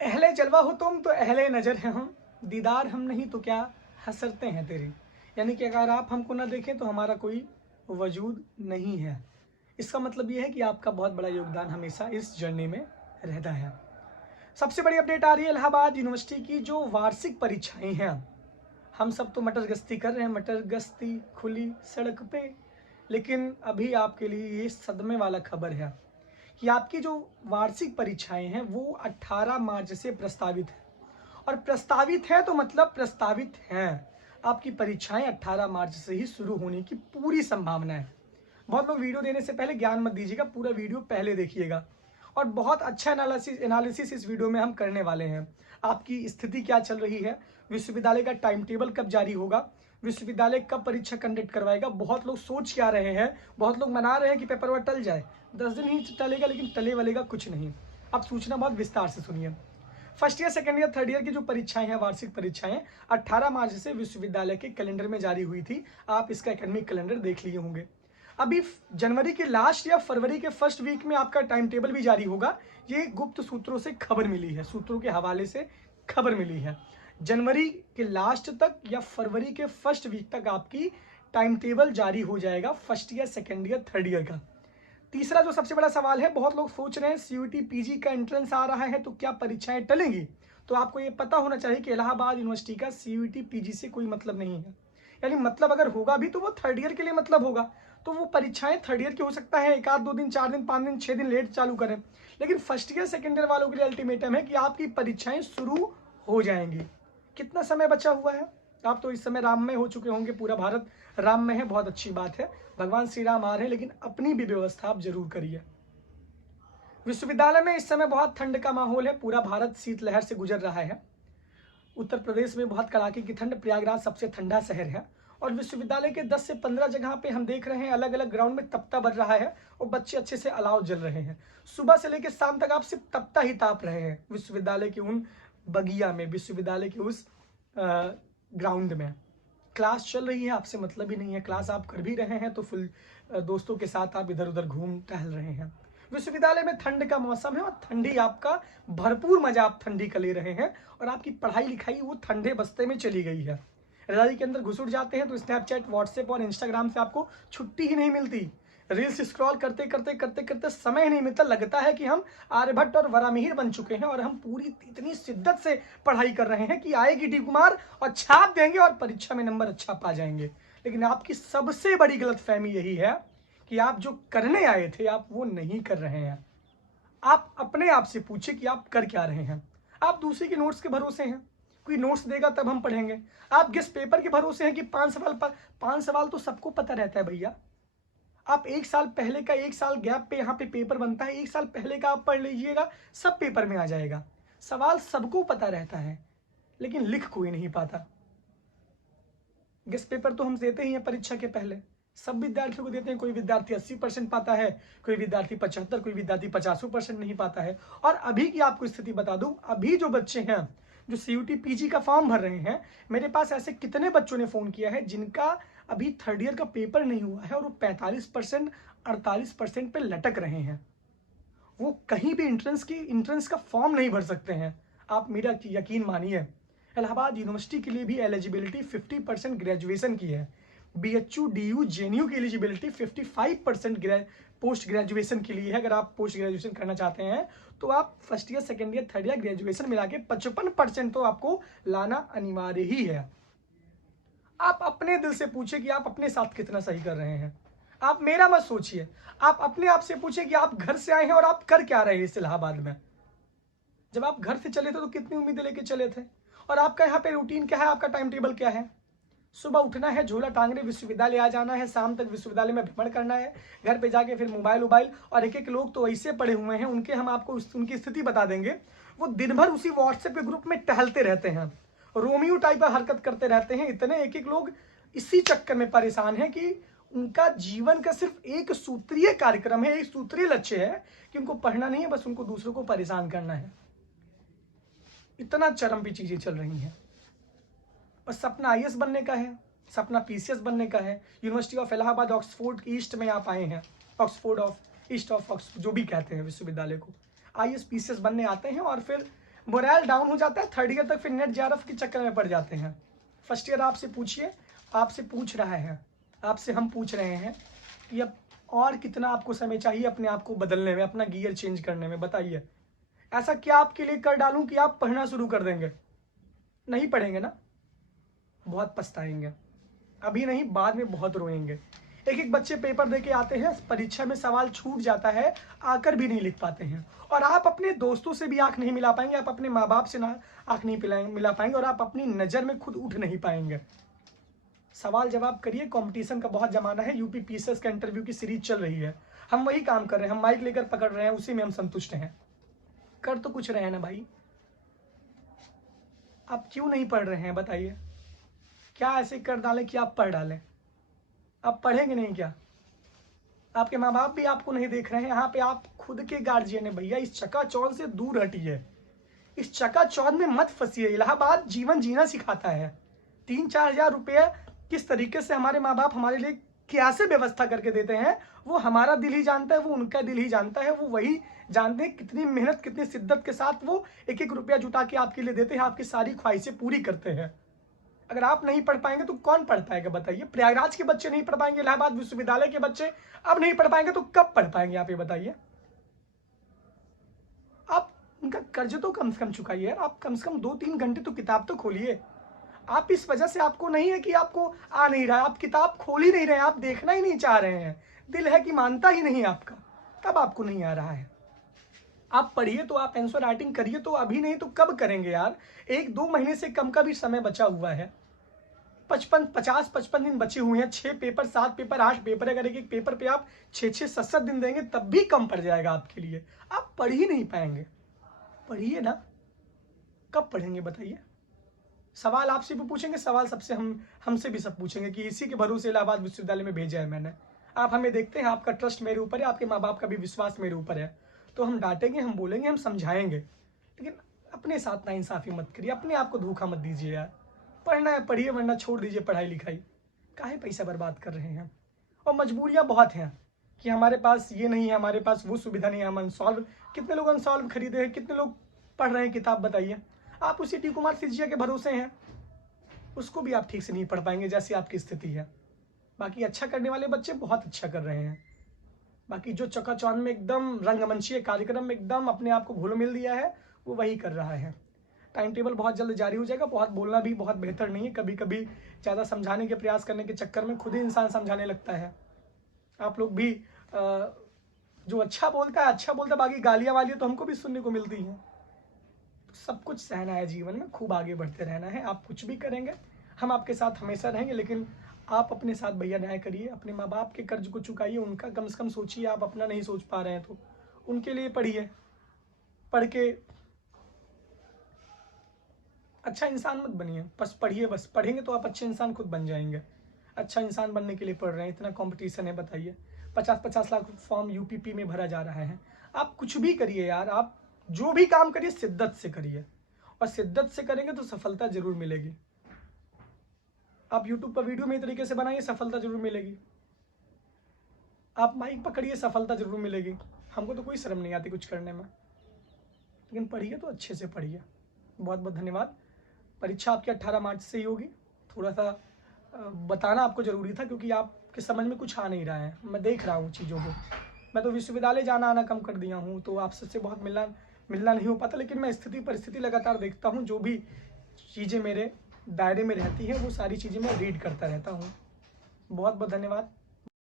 अहले जलवा हो तुम तो अहले नज़र हैं हम, दीदार हम नहीं तो क्या हसरते हैं तेरी। यानी कि अगर आप हमको ना देखें तो हमारा कोई वजूद नहीं है। इसका मतलब ये है कि आपका बहुत बड़ा योगदान हमेशा इस जर्नी में रहता है। सबसे बड़ी अपडेट आ रही है इलाहाबाद यूनिवर्सिटी की जो वार्षिक परीक्षाएं हैं। हम सब तो मटर गश्ती कर रहे हैं, मटर गश्ती खुली सड़क पे। लेकिन अभी आपके लिए ये सदमे वाला खबर है कि आपकी जो वार्षिक परीक्षाएं हैं वो 18 मार्च से प्रस्तावित है। और प्रस्तावित है तो मतलब प्रस्तावित हैं। आपकी परीक्षाएं 18 मार्च से ही शुरू होने की पूरी संभावना है। बहुत लोग वीडियो देने से पहले ज्ञान मत दीजिएगा, पूरा वीडियो पहले देखिएगा। और बहुत अच्छा एनालिसिस इस वीडियो में हम करने वाले हैं। आपकी स्थिति क्या चल रही है, विश्वविद्यालय का टाइम टेबल कब जारी होगा, विश्वविद्यालय कब परीक्षा कंडक्ट करवाएगा। बहुत लोग सोच क्या रहे हैं, बहुत लोग मना रहे हैं कि पेपर वर्क टल जाए, 10 दिन ही टलेगा, लेकिन टले वालेगा कुछ नहीं। अब सूचना बहुत विस्तार से सुनिए। First year, second year, third year की जो परीक्षाएं हैं, वार्षिक परीक्षाएं 18 मार्च से विश्वविद्यालय के कैलेंडर में जारी हुई थी। आप इसका एकेडमिक कैलेंडर देख लिए होंगे। अभी जनवरी के लास्ट या फरवरी के फर्स्ट वीक में आपका टाइम टेबल भी जारी होगा। ये गुप्त सूत्रों से खबर मिली है, सूत्रों के हवाले से खबर मिली है। जनवरी के लास्ट तक या फरवरी के फर्स्ट वीक तक आपकी टाइम टेबल जारी हो जाएगा, first year, second year, third year का। तीसरा जो सबसे बड़ा सवाल है, बहुत लोग सोच रहे हैं सीयूटी पीजी का एंट्रेंस आ रहा है तो क्या परीक्षाएं टलेंगी। तो आपको ये पता होना चाहिए कि इलाहाबाद यूनिवर्सिटी का सीयूटी पीजी से कोई मतलब नहीं है। यानी मतलब अगर होगा भी तो वो थर्ड ईयर के लिए मतलब होगा। तो वो परीक्षाएं थर्ड ईयर की हो सकता है, एक आध 2 दिन, 4 दिन, 5 दिन, 6 दिन लेट चालू करें। लेकिन फर्स्ट ईयर, सेकेंड ईयर वालों के लिए अल्टीमेटम है कि आपकी परीक्षाएं शुरू हो जाएंगी। कितना समय बचा हुआ है? आप तो इस समय राम में हो चुके होंगे, पूरा भारत राम में है, बहुत अच्छी बात है, भगवान श्री राम आ रहे हैं, लेकिन अपनी भी व्यवस्था आप जरूर करिए। विश्वविद्यालय में इस समय बहुत ठंड का माहौल है, पूरा भारत शीतलहर से गुजर रहा है। उत्तर प्रदेश में बहुत कड़ाके की ठंड, प्रयागराज सबसे ठंडा शहर है। और विश्वविद्यालय के 10 से 15 जगह पे हम देख रहे हैं अलग अलग ग्राउंड में तपता बढ़ रहा है और बच्चे अच्छे से अलाव जल रहे हैं। सुबह से लेकर शाम तक आप सिर्फ तपता ही ताप रहे हैं विश्वविद्यालय की उन बगिया में, विश्वविद्यालय के उस ग्राउंड में। क्लास चल रही है, आपसे मतलब ही नहीं है। क्लास आप कर भी रहे हैं तो फुल दोस्तों के साथ आप इधर उधर घूम टहल रहे हैं। विश्वविद्यालय में ठंड का मौसम है और ठंडी आपका भरपूर मजा आप ठंडी का ले रहे हैं। और आपकी पढ़ाई लिखाई वो ठंडे बस्ते में चली गई है। रजाई के अंदर घुस उठ जाते हैं तो स्नैपचैट, व्हाट्सएप और इंस्टाग्राम से आपको छुट्टी ही नहीं मिलती। रील्स स्क्रॉल करते करते करते करते समय ही नहीं मिलता। लगता है कि हम आर्यभट्ट और वरामिहिर बन चुके हैं और हम पूरी इतनी शिद्दत से पढ़ाई कर रहे हैं कि आएगी डी कुमार और छाप देंगे और परीक्षा में नंबर अच्छा पा जाएंगे। लेकिन आपकी सबसे बड़ी गलतफहमी यही है कि आप जो करने आए थे आप वो नहीं कर रहे हैं। आप अपने आप से पूछे कि आप कर क्या रहे हैं। आप दूसरे के नोट्स के भरोसे हैं, कोई नोट्स देगा तब हम पढ़ेंगे। आप गेस्ट पेपर के भरोसे हैं कि 5 सवाल तो सबको पता रहता है भैया। आप एक साल पहले का, एक साल गैप पे यहाँ पे पेपर बनता है, एक साल पहले का आप पढ़ लीजिएगा, सब पेपर में आ जाएगा। सवाल सबको पता रहता है लेकिन लिख कोई नहीं पाता। गेस्ट पेपर तो हम देते ही हैं परीक्षा के पहले, सब विद्यार्थियों को देते हैं। कोई विद्यार्थी 80% पाता है, कोई विद्यार्थी 75, कोई विद्यार्थी 50% नहीं पाता है। और अभी की आपको स्थिति बता दूं, अभी जो बच्चे हैं जो सीयूटी पीजी का फॉर्म भर रहे हैं, मेरे पास ऐसे कितने बच्चों ने फोन किया है जिनका अभी थर्ड ईयर का पेपर नहीं हुआ है और वो 45%, 48% पे लटक रहे हैं। वो कहीं भी इंट्रेंस का फॉर्म नहीं भर सकते हैं। आप मेरा यकीन मानिए, इलाहाबाद यूनिवर्सिटी के लिए भी एलिजिबिलिटी 50% ग्रेजुएशन की है। बीएचयू, डीयू, जेएनयू की एलिजिबिलिटी 55% पोस्ट ग्रेजुएशन के लिए है। अगर आप पोस्ट ग्रेजुएशन करना चाहते हैं तो आप first year, second year, third year graduation मिला के 55% तो आपको लाना अनिवार्य ही है। आप अपने दिल से पूछे कि आप अपने साथ कितना सही कर रहे हैं। आप मेरा मत सोचिए, आप अपने आप से पूछे कि आप घर से आए हैं और आप कर क्या रहे हैं इस इलाहाबाद में। जब आप घर से चले थे तो कितनी उम्मीदें लेके चले थे। और आपका यहाँ पे रूटीन क्या है, आपका टाइम टेबल क्या है? सुबह उठना है, झोला टांगने विश्वविद्यालय आ जाना है, शाम तक विश्वविद्यालय में भ्रमण करना है, घर पे जाके फिर मोबाइल उबाइल। और एक एक लोग तो ऐसे पड़े हुए हैं, उनके हम आपको उनकी स्थिति बता देंगे। वो दिन भर उसी व्हाट्सएप के ग्रुप में टहलते रहते हैं, रोमियो टाइप का हरकत करते रहते हैं। इतने एक एक लोग इसी चक्कर में परेशान हैं कि उनका जीवन का सिर्फ एक सूत्रीय कार्यक्रम है, एक सूत्रीय लक्ष्य है कि उनको पढ़ना नहीं है, बस उनको दूसरों को परेशान करना है। इतना चरम पे चीजें चल रही हैं। बस सपना आईएएस बनने का है, सपना पीसीएस बनने का है। University of Allahabad Oxford east में आप आए हैं, Oxford of east of Oxford जो भी कहते हैं विश्वविद्यालय को, आईएएस पीसीएस बनने आते हैं और फिर मोरल डाउन हो जाता है, थर्ड ईयर तक फिर नेट जेआरएफ के चक्कर में पड़ जाते हैं। फर्स्ट ईयर आपसे पूछिए, आपसे पूछ रहा है, आपसे हम पूछ रहे हैं कि अब और कितना आपको समय चाहिए अपने आप को बदलने में, अपना गियर चेंज करने में, बताइए। ऐसा क्या आपके लिए कर डालूं कि आप पढ़ना शुरू कर देंगे? नहीं पढ़ेंगे ना, बहुत पछताएंगे, अभी नहीं बाद में बहुत रोएंगे। एक एक बच्चे पेपर देके आते हैं, परीक्षा में सवाल छूट जाता है, आकर भी नहीं लिख पाते हैं, और आप अपने दोस्तों से भी आंख नहीं मिला पाएंगे, आप अपने माँ बाप से ना आंख नहीं मिला पाएंगे, और आप अपनी नज़र में खुद उठ नहीं पाएंगे। सवाल जवाब करिए, कंपटीशन का बहुत जमाना है, यूपी पीसीएस का इंटरव्यू की सीरीज चल रही है, हम वही काम कर रहे हैं, हम माइक लेकर पकड़ रहे हैं, उसी में हम संतुष्ट हैं। कर तो कुछ रहे हैं ना भाई, आप क्यों नहीं पढ़ रहे हैं बताइए? क्या ऐसे कर डालें कि आप पढ़ डालें? आप पढ़ेंगे नहीं क्या? आपके माँ बाप भी आपको नहीं देख रहे हैं, यहाँ पे आप खुद के गार्जियन है भैया। इस चकाचौंध से दूर हटिए, इस चकाचौंध में मत फंसिए। इलाहाबाद जीवन जीना सिखाता है। 3-4 हजार रुपये किस तरीके से हमारे माँ बाप हमारे लिए कैसे व्यवस्था करके देते हैं, वो हमारा दिल ही जानता है, वो उनका दिल ही जानता है। वो वही जानते हैं कितनी मेहनत, कितनी शिद्दत के साथ वो एक एक रुपया जुटा के आपके लिए देते हैं, आपकी सारी ख्वाहिशें पूरी करते हैं। अगर आप नहीं पढ़ पाएंगे तो कौन पढ़ पाएगा बताइए? प्रयागराज के बच्चे नहीं पढ़ पाएंगे, इलाहाबाद विश्वविद्यालय के बच्चे अब नहीं पढ़ पाएंगे तो कब पढ़ पाएंगे आप ये बताइए? आप उनका कर्ज तो कम से कम चुकाइए, आप कम से कम 2-3 घंटे तो किताब तो खोलिए। आप इस वजह से आपको नहीं है कि आपको आ नहीं रहा है, आप किताब खोल ही नहीं रहे हैं, आप देखना ही नहीं चाह रहे हैं, दिल है कि मानता ही नहीं आपका, तब आपको नहीं आ रहा है। आप पढ़िए तो, आप आंसर राइटिंग करिए तो, अभी नहीं तो कब करेंगे यार? 1-2 महीने से कम का भी समय बचा हुआ है। 50-55 दिन बचे हुए हैं, 6 पेपर 7 पेपर 8 पेपर, अगर एक एक पेपर पे आप 6-6 7-7 दिन देंगे तब भी कम पड़ जाएगा आपके लिए। आप पढ़ ही नहीं पाएंगे, पढ़िए ना, कब पढ़ेंगे बताइए? सवाल आपसे भी पूछेंगे, सवाल सबसे हमसे भी सब पूछेंगे कि इसी के भरोसे इलाहाबाद विश्वविद्यालय में भेजा है मैंने। आप हमें देखते हैं, आपका ट्रस्ट मेरे ऊपर है, आपके माँ बाप का भी विश्वास मेरे ऊपर है, तो हम डांटेंगे, हम बोलेंगे, हम समझाएंगे, लेकिन अपने साथ नाइंसाफी मत करिए, अपने आप को धोखा मत दीजिए यार। पढ़ना है पढ़िए, वरना छोड़ दीजिए पढ़ाई लिखाई, काहे पैसा बर्बाद कर रहे हैं? और मजबूरियाँ बहुत हैं कि हमारे पास ये नहीं है, हमारे पास वो सुविधा नहीं है, हम अनसॉल्व, कितने लोग अनसॉल्व खरीदे हैं, कितने लोग पढ़ रहे हैं किताब बताइए? आप उसी टी कुमार सिजिया के भरोसे हैं, उसको भी आप ठीक से नहीं पढ़ पाएंगे जैसी आपकी स्थिति है। बाकी अच्छा करने वाले बच्चे बहुत अच्छा कर रहे हैं, बाकी जो चकाचौंध में एकदम रंगमंचीय कार्यक्रम में एकदम अपने आप को घुल मिल दिया है, वो वही कर रहा है। टाइम टेबल बहुत जल्द जारी हो जाएगा। बहुत बोलना भी बहुत बेहतर नहीं है, कभी कभी ज़्यादा समझाने के प्रयास करने के चक्कर में खुद ही इंसान समझाने लगता है। आप लोग भी जो अच्छा बोलता है, बाकी गालियाँ वालियाँ तो हमको भी सुनने को मिलती हैं। सब कुछ सहना है जीवन में, खूब आगे बढ़ते रहना है। आप कुछ भी करेंगे, हम आपके साथ हमेशा रहेंगे, लेकिन आप अपने साथ भैया न्याय करिए, अपने माँ बाप के कर्ज को चुकाइए, उनका कम से कम सोचिए। आप अपना नहीं सोच पा रहे हैं तो उनके लिए पढ़िए, पढ़ के अच्छा इंसान मत बनिए, बस पढ़िए, बस पढ़ेंगे तो आप अच्छे इंसान खुद बन जाएंगे। अच्छा इंसान बनने के लिए पढ़ रहे हैं, इतना कंपटीशन है बताइए, 50-50 लाख फॉर्म यूपीपी में भरा जा रहा है। आप कुछ भी करिए यार, आप जो भी काम करिए शिद्दत से करिए, और शिद्दत से करेंगे तो सफलता जरूर मिलेगी। आप यूट्यूब पर वीडियो में इस तरीके से बनाइए, सफलता जरूर मिलेगी। आप माइक पकड़िए, सफलता जरूर मिलेगी। हमको तो कोई शर्म नहीं आती कुछ करने में, लेकिन पढ़िए तो अच्छे से पढ़िए। बहुत बहुत धन्यवाद। परीक्षा आपकी 18 मार्च से ही होगी। थोड़ा सा बताना आपको ज़रूरी था, क्योंकि आपके समझ में कुछ आ नहीं रहा है, मैं देख रहा हूँ चीज़ों को। मैं तो विश्वविद्यालय जाना आना कम कर दिया हूँ, तो आपसे बहुत मिलना नहीं हो पाता, लेकिन मैं स्थिति परिस्थिति लगातार देखता हूँ। जो भी चीज़ें मेरे दायरे में रहती हैं वो सारी चीज़ें मैं रीड करता रहता हूँ। बहुत बहुत धन्यवाद।